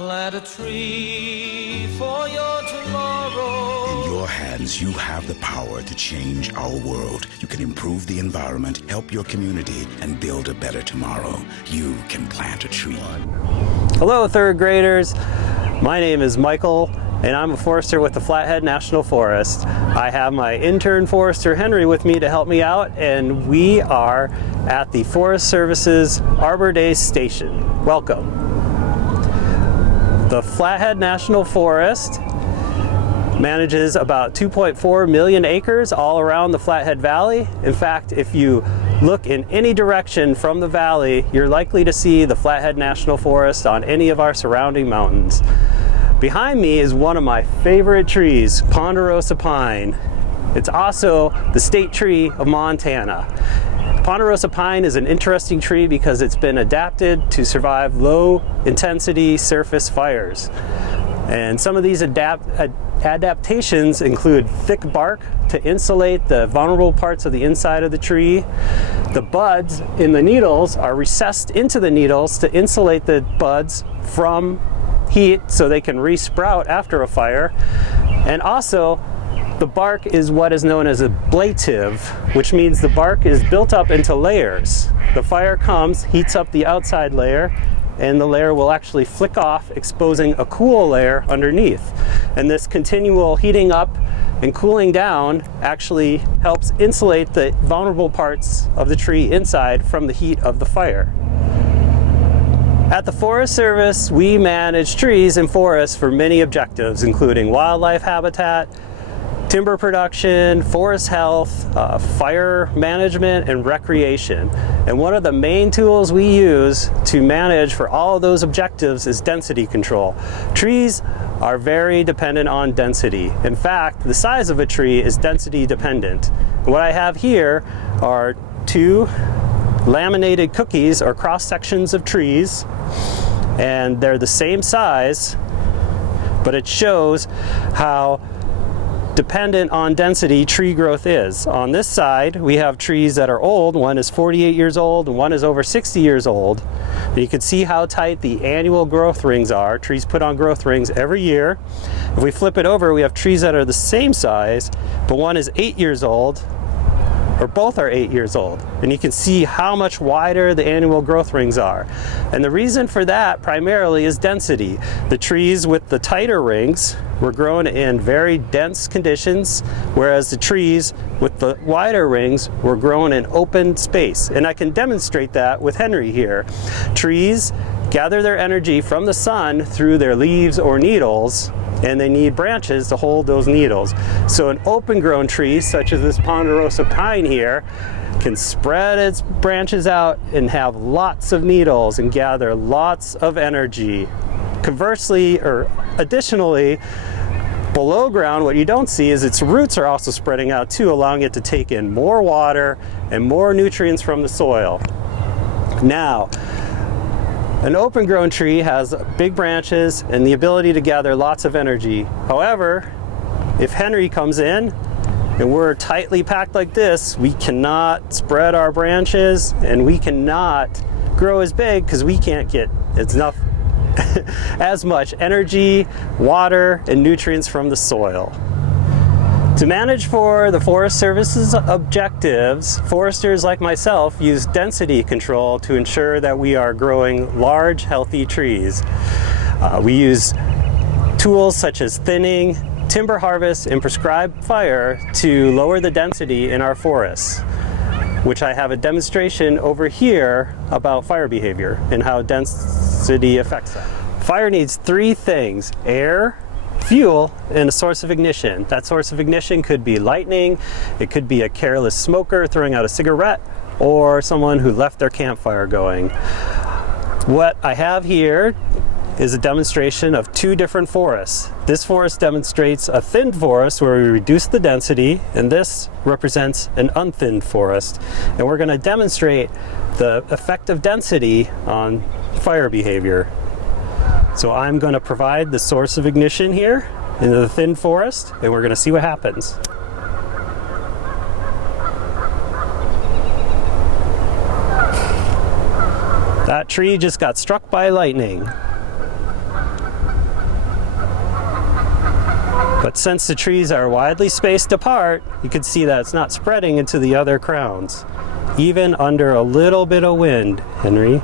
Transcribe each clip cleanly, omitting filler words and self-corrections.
Plant a tree for your tomorrow. In your hands, you have the power to change our world. You can improve the environment, help your community, and build a better tomorrow. You can plant a tree. Hello, third graders. My name is Michael, and I'm a forester with the Flathead National Forest. I have my intern forester Henry with me to help me out, and we are at the Forest Service's Arbor Day Station. Welcome. The Flathead National Forest manages about 2.4 million acres all around the Flathead Valley. In fact, if you look in any direction from the valley, you're likely to see the Flathead National Forest on any of our surrounding mountains. Behind me is one of my favorite trees, Ponderosa Pine. It's also the state tree of Montana. Ponderosa Pine is an interesting tree because it's been adapted to survive low-intensity surface fires. And some of these adaptations include thick bark to insulate the vulnerable parts of the inside of the tree. The buds in the needles are recessed into the needles to insulate the buds from heat so they can re-sprout after a fire. And also, the bark is what is known as ablative, which means the bark is built up into layers. The fire comes, heats up the outside layer, and the layer will actually flick off, exposing a cool layer underneath. And this continual heating up and cooling down actually helps insulate the vulnerable parts of the tree inside from the heat of the fire. At the Forest Service, we manage trees and forests for many objectives, including wildlife habitat, timber production, forest health, fire management, and recreation. And one of the main tools we use to manage for all of those objectives is density control. Trees are very dependent on density. In fact, the size of a tree is density dependent. What I have here are two laminated cookies or cross sections of trees, and they're the same size, but it shows how dependent on density tree growth is. On this side, we have trees that are old. One is 48 years old and one is over 60 years old. And you can see how tight the annual growth rings are. Trees put on growth rings every year. If we flip it over, we have trees that are the same size, but one is 8 years old, or both are 8 years old. And you can see how much wider the annual growth rings are. And the reason for that primarily is density. The trees with the tighter rings were grown in very dense conditions, whereas the trees with the wider rings were grown in open space. And I can demonstrate that with Henry here. Trees gather their energy from the sun through their leaves or needles, and they need branches to hold those needles. So an open-grown tree, such as this Ponderosa Pine here, can spread its branches out and have lots of needles and gather lots of energy. Conversely, or additionally, below ground, what you don't see is its roots are also spreading out too, allowing it to take in more water and more nutrients from the soil. Now, an open-grown tree has big branches and the ability to gather lots of energy. However, if Henry comes in and we're tightly packed like this, we cannot spread our branches and we cannot grow as big because we can't get enough as much energy, water, and nutrients from the soil. To manage for the Forest Service's objectives, foresters like myself use density control to ensure that we are growing large, healthy trees. We use tools such as thinning, timber harvest, and prescribed fire to lower the density in our forests, which I have a demonstration over here about fire behavior and how density affects that. Fire needs three things: air, fuel, and a source of ignition. That source of ignition could be lightning, it could be a careless smoker throwing out a cigarette, or someone who left their campfire going. What I have here is a demonstration of two different forests. This forest demonstrates a thinned forest where we reduce the density, and this represents an unthinned forest. And we're going to demonstrate the effect of density on fire behavior. So I'm going to provide the source of ignition here in the thin forest, and we're going to see what happens. That tree just got struck by lightning. But since the trees are widely spaced apart, you can see that it's not spreading into the other crowns, even under a little bit of wind, Henry.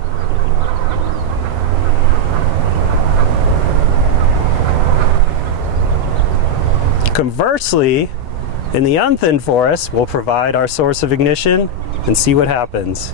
Conversely, in the unthinned forest, we'll provide our source of ignition and see what happens.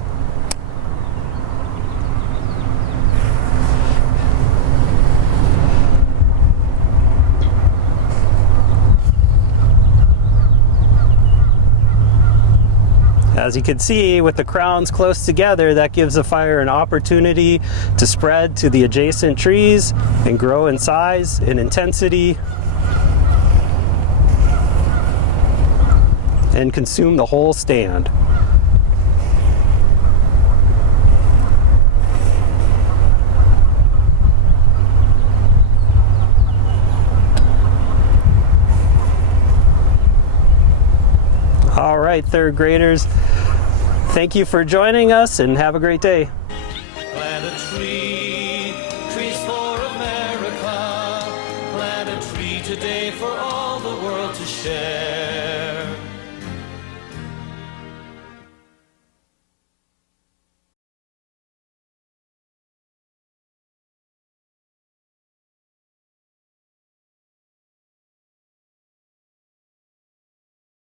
As you can see, with the crowns close together, that gives the fire an opportunity to spread to the adjacent trees and grow in size and intensity and consume the whole stand. All right, third graders, thank you for joining us and have a great day. Plant a tree, trees for America. Plant a tree today for all the world to share.